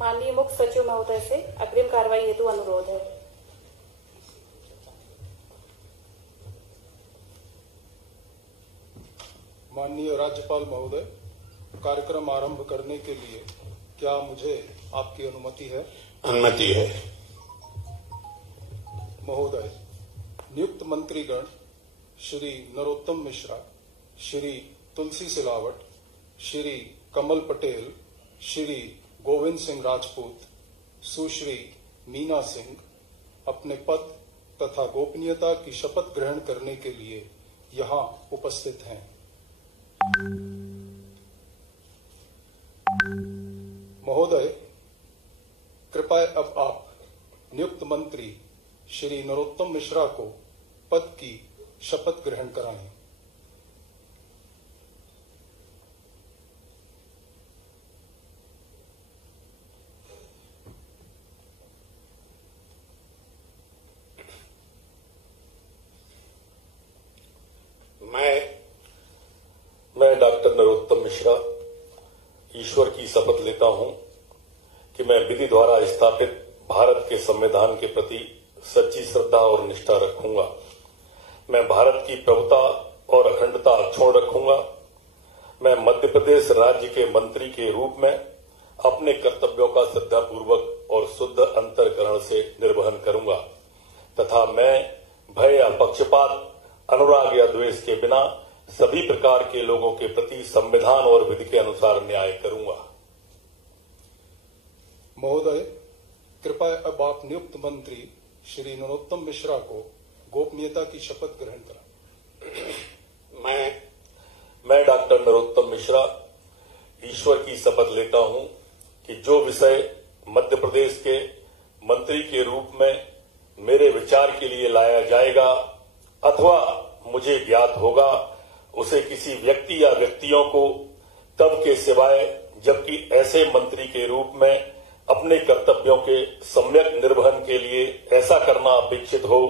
माननीय मुख्य सचिव महोदय से अग्रिम कार्रवाई हेतु अनुरोध है। माननीय राज्यपाल महोदय, कार्यक्रम आरंभ करने के लिए क्या मुझे आपकी अनुमति है? अनुमति है। महोदय, नियुक्त मंत्रीगण श्री नरोत्तम मिश्रा, श्री तुलसी सिलावट, श्री कमल पटेल, श्री गोविंद सिंह राजपूत, सुश्री मीना सिंह अपने पद तथा गोपनीयता की शपथ ग्रहण करने के लिए यहाँ उपस्थित हैं। महोदय, कृपया अब आप नियुक्त मंत्री श्री नरोत्तम मिश्रा को पद की शपथ ग्रहण कराएं। मैं डॉक्टर नरोत्तम मिश्रा ईश्वर की शपथ लेता हूं कि मैं विधि द्वारा स्थापित भारत के संविधान के प्रति सच्ची श्रद्धा और निष्ठा रखूंगा। मैं भारत की प्रभुता और अखंडता अक्षुण्ण रखूंगा। मैं मध्य प्रदेश राज्य के मंत्री के रूप में अपने कर्तव्यों का श्रद्धापूर्वक और शुद्ध अंतःकरण से निर्वहन करूंगा तथा मैं भय या पक्षपात, अनुराग या द्वेष के बिना सभी प्रकार के लोगों के प्रति संविधान और विधि के अनुसार न्याय करूंगा। महोदय, कृपया अब आप नियुक्त मंत्री श्री नरोत्तम मिश्रा को गोपनीयता की शपथ ग्रहण कराएं। मैं डॉक्टर नरोत्तम मिश्रा ईश्वर की शपथ लेता हूं कि जो विषय मध्य प्रदेश के मंत्री के रूप में मेरे विचार के लिए लाया जाएगा अथवा मुझे ज्ञात होगा, उसे किसी व्यक्ति या व्यक्तियों को तब के सिवाय जबकि ऐसे मंत्री के रूप में अपने कर्तव्यों के सम्यक निर्वहन के लिए ऐसा करना अपेक्षित हो,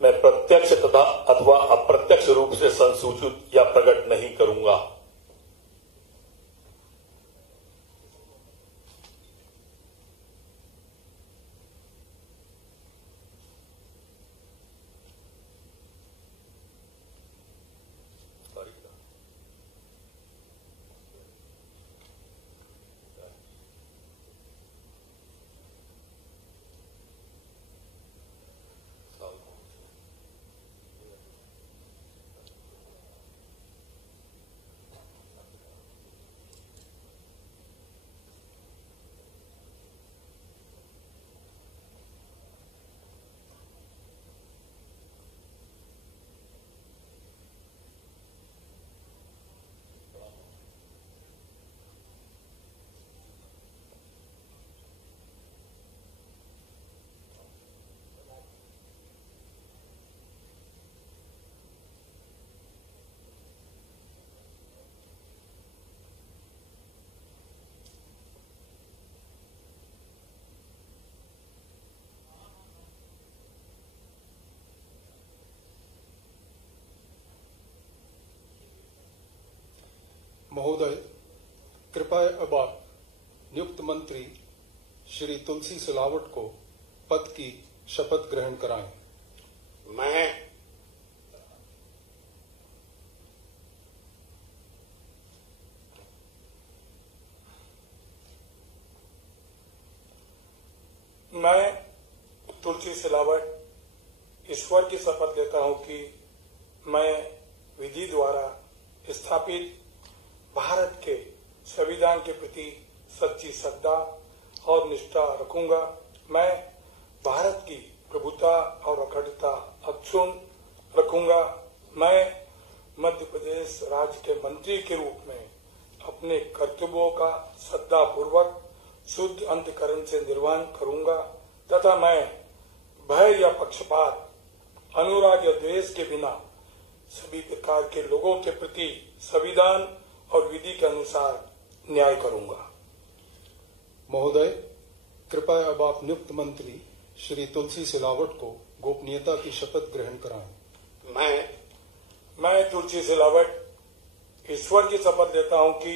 मैं प्रत्यक्ष तथा अथवा अप्रत्यक्ष रूप से संसूचित या प्रकट नहीं करूंगा। महोदय, कृपया अब आप नियुक्त मंत्री श्री तुलसी सिलावट को पद की शपथ ग्रहण कराएं। मैं तुलसी सिलावट ईश्वर की शपथ लेता हूं कि मैं विधि द्वारा स्थापित भारत के संविधान के प्रति सच्ची श्रद्धा और निष्ठा रखूंगा। मैं भारत की प्रभुता और अखंडता अक्षुण्ण रखूंगा। मैं मध्य प्रदेश राज्य के मंत्री के रूप में अपने कर्तव्यों का श्रद्धापूर्वक शुद्ध अंतःकरण से निर्वहन करूंगा तथा मैं भय या पक्षपात, अनुराग या द्वेष के बिना सभी प्रकार के लोगों के प्रति संविधान और विधि के अनुसार न्याय करूंगा। महोदय, कृपया अब आप नियुक्त मंत्री श्री तुलसी सिलावट को गोपनीयता की शपथ ग्रहण कराएं। मैं तुलसी सिलावट ईश्वर की शपथ लेता हूं कि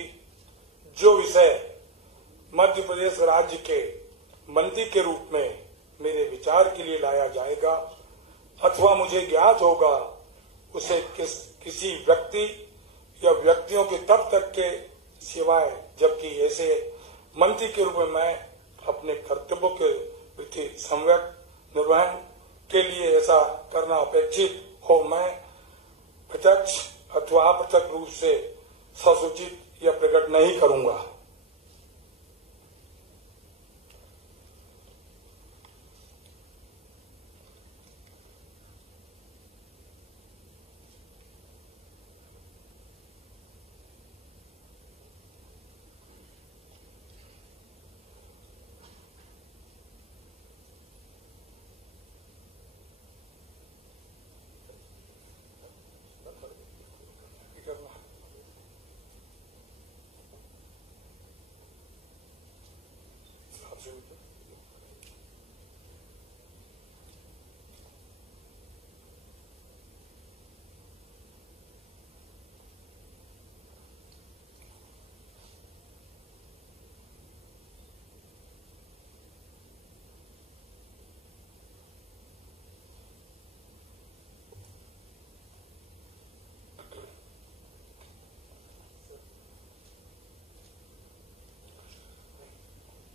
जो विषय मध्य प्रदेश राज्य के मंत्री के रूप में मेरे विचार के लिए लाया जाएगा अथवा मुझे ज्ञात होगा उसे किसी व्यक्ति या व्यक्तियों के तब तक के सिवाय जबकि ऐसे मंत्री के रूप में मैं अपने कर्तव्यों के प्रति सम्यक निर्वहन के लिए ऐसा करना अपेक्षित हो मैं प्रत्यक्ष अथवा अप्रत्यक्ष रूप से ससूचित या प्रकट नहीं करूंगा।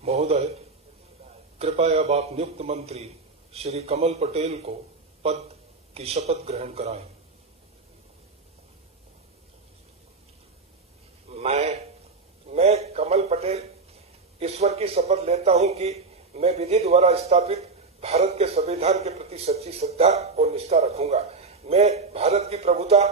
महोदय, कृपया अब आप नियुक्त मंत्री श्री कमल पटेल को पद की शपथ ग्रहण कराएं। मैं कमल पटेल ईश्वर की शपथ लेता हूं कि मैं विधि द्वारा स्थापित भारत के संविधान के प्रति सच्ची श्रद्धा और निष्ठा रखूंगा। मैं भारत की प्रभुता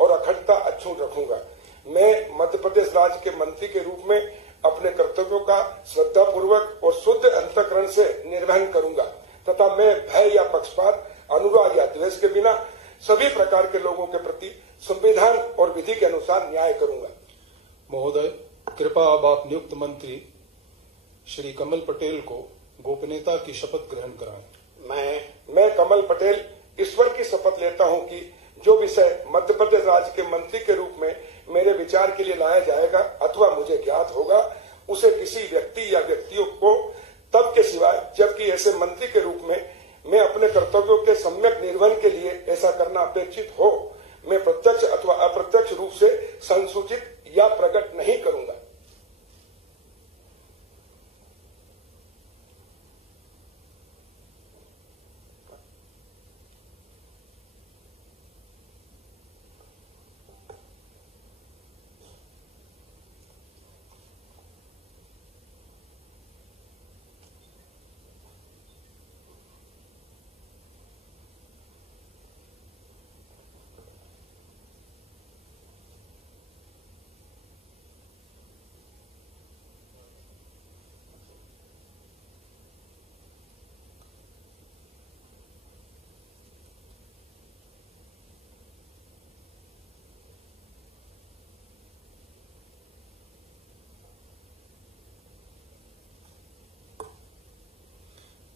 और अखंडता अक्षुण्ण रखूंगा। मैं मध्य प्रदेश राज्य के मंत्री के रूप में अपने कर्तव्यों का श्रद्धापूर्वक और शुद्ध अंतःकरण से निर्वहन करूंगा तथा मैं भय या पक्षपात, अनुराग या द्वेष के बिना सभी प्रकार के लोगों के प्रति संविधान और विधि के अनुसार न्याय करूंगा। महोदय, कृपया अब आप नियुक्त मंत्री श्री कमल पटेल को गोपनीयता की शपथ ग्रहण कराएं। मैं कमल पटेल ईश्वर की शपथ लेता हूं कि जो विषय मध्य प्रदेश राज्य के मंत्री के रूप में मेरे विचार के लिए लाया जाएगा अथवा मुझे ज्ञात होगा उसे किसी व्यक्ति या व्यक्तियों को तब के सिवाय जबकि ऐसे मंत्री के रूप में मैं अपने कर्तव्यों के सम्यक निर्वहन के लिए ऐसा करना अपेक्षित हो मैं प्रत्यक्ष अथवा अप्रत्यक्ष रूप से संसूचित या प्रकट नहीं करूंगा।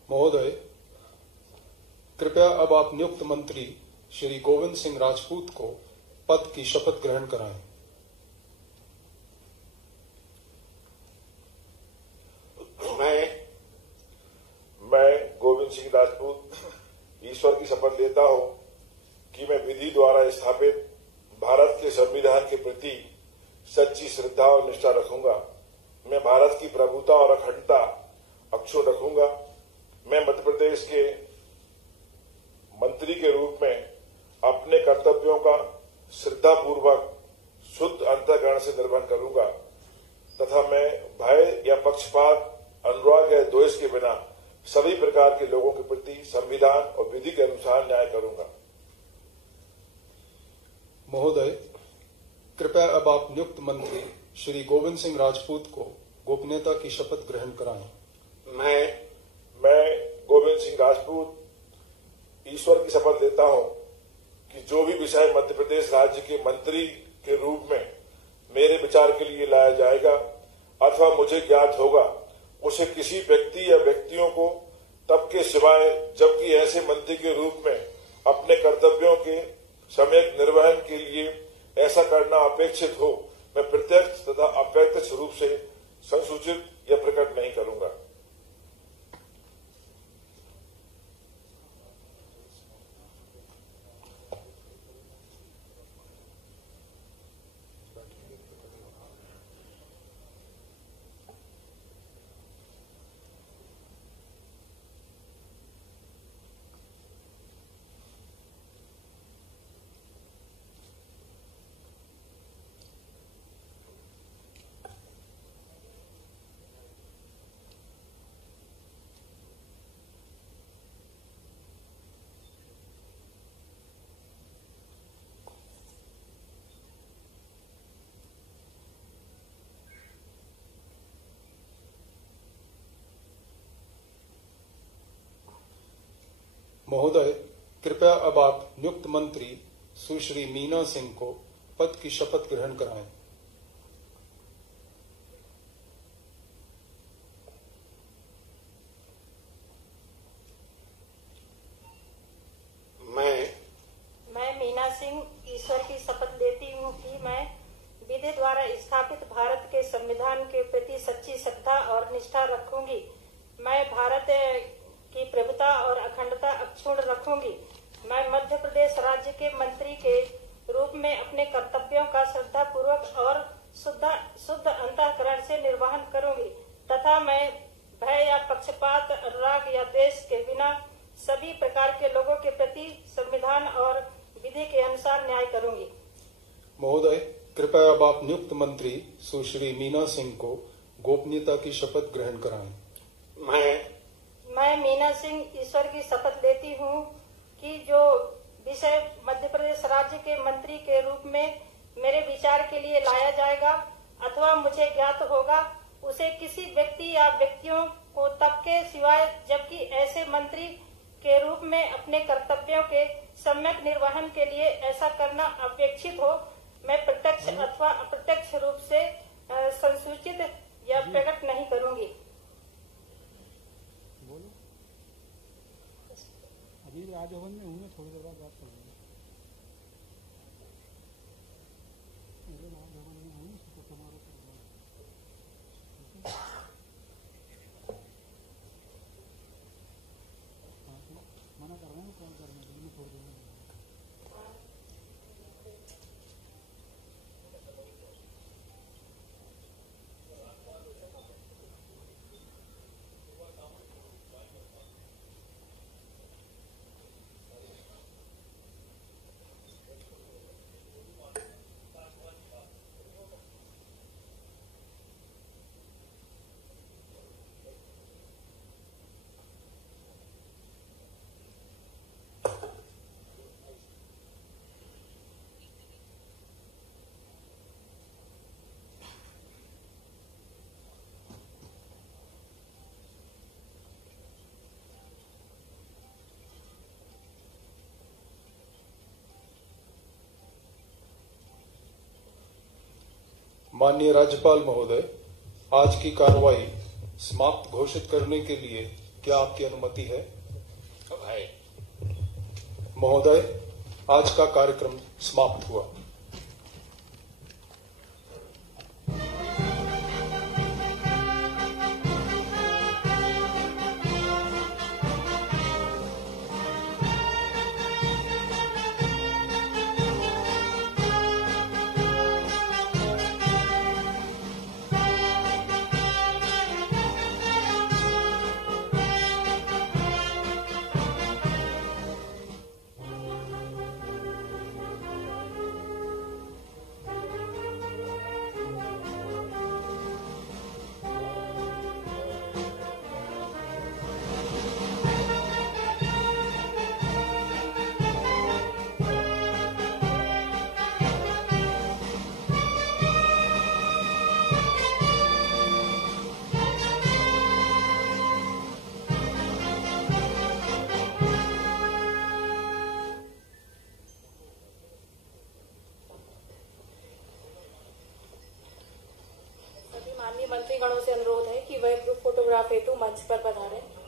महोदय, कृपया अब आप नियुक्त मंत्री श्री गोविंद सिंह राजपूत को पद की शपथ ग्रहण कराएं। मैं गोविंद सिंह राजपूत ईश्वर की शपथ लेता हूं कि मैं विधि द्वारा स्थापित भारत के संविधान के प्रति सच्ची श्रद्धा और निष्ठा रखूंगा। मैं भारत की प्रभुता और अखंडता अक्षुण्ण रखूंगा। मैं मध्य प्रदेश के मंत्री के रूप में अपने कर्तव्यों का श्रद्धापूर्वक शुद्ध अंतःकरण से निर्वहन करूंगा तथा मैं भय या पक्षपात, अनुराग या द्वेष के बिना सभी प्रकार के लोगों के प्रति संविधान और विधि के अनुसार न्याय करूंगा। महोदय, कृपया अब आप नियुक्त मंत्री श्री गोविंद सिंह राजपूत को गोपनीयता की शपथ ग्रहण कराएं। मैं गोविंद सिंह राजपूत ईश्वर की शपथ लेता हूं कि जो भी विषय मध्य प्रदेश राज्य के मंत्री के रूप में मेरे विचार के लिए लाया जाएगा अथवा मुझे ज्ञात होगा उसे किसी व्यक्ति या व्यक्तियों को तब के सिवाय जबकि ऐसे मंत्री के रूप में अपने कर्तव्यों के सम्यक निर्वहन के लिए ऐसा करना अपेक्षित हो मैं प्रत्यक्ष तथा अप्रत्यक्ष रूप से संसूचित या प्रकट नहीं करूंगा। महोदय, कृपया अब आप नियुक्त मंत्री सुश्री मीना सिंह को पद की शपथ ग्रहण कराएं। मैं मीना सिंह ईश्वर की शपथ लेती हूँ कि मैं विधि द्वारा स्थापित भारत के संविधान के प्रति सच्ची श्रद्धा और निष्ठा रखूंगी। मैं भारत की प्रभुता और अखंडता अक्षुण्ण रखूंगी। मैं मध्य प्रदेश राज्य के मंत्री के रूप में अपने कर्तव्यों का श्रद्धा पूर्वक और शुद्ध अंतःकरण से निर्वहन करूंगी तथा मैं भय या पक्षपात, अनुराग या द्वेष के बिना सभी प्रकार के लोगों के प्रति संविधान और विधि के अनुसार न्याय करूंगी। महोदय, कृपया अब आप नियुक्त मंत्री सुश्री मीना सिंह को गोपनीयता की शपथ ग्रहण कराएं। मैं मीना सिंह ईश्वर की शपथ लेती हूँ कि जो विषय मध्य प्रदेश राज्य के मंत्री के रूप में मेरे विचार के लिए लाया जाएगा अथवा मुझे ज्ञात होगा, उसे किसी व्यक्ति या व्यक्तियों को तब के सिवाय जबकि ऐसे मंत्री के रूप में अपने कर्तव्यों के सम्यक निर्वहन के लिए ऐसा करना अपेक्षित हो, मैं प्रत्यक्ष अथवा अप्रत्यक्ष रूप से संसूचित या प्रकट नहीं करूंगी। अभी राजभवन में हूँ, थोड़ी देर बाद बात करूंगा। राजभवन में हूँ, तो तुम्हारा मना कर रहे हैं कॉल करने के लिए, थोड़ी देर में। माननीय राज्यपाल महोदय, आज की कार्रवाई समाप्त घोषित करने के लिए क्या आपकी अनुमति है? महोदय, आज का कार्यक्रम समाप्त हुआ। मंत्रीगणों से अनुरोध है कि वह ग्रुप फोटोग्राफ हेतु मंच पर पधारें।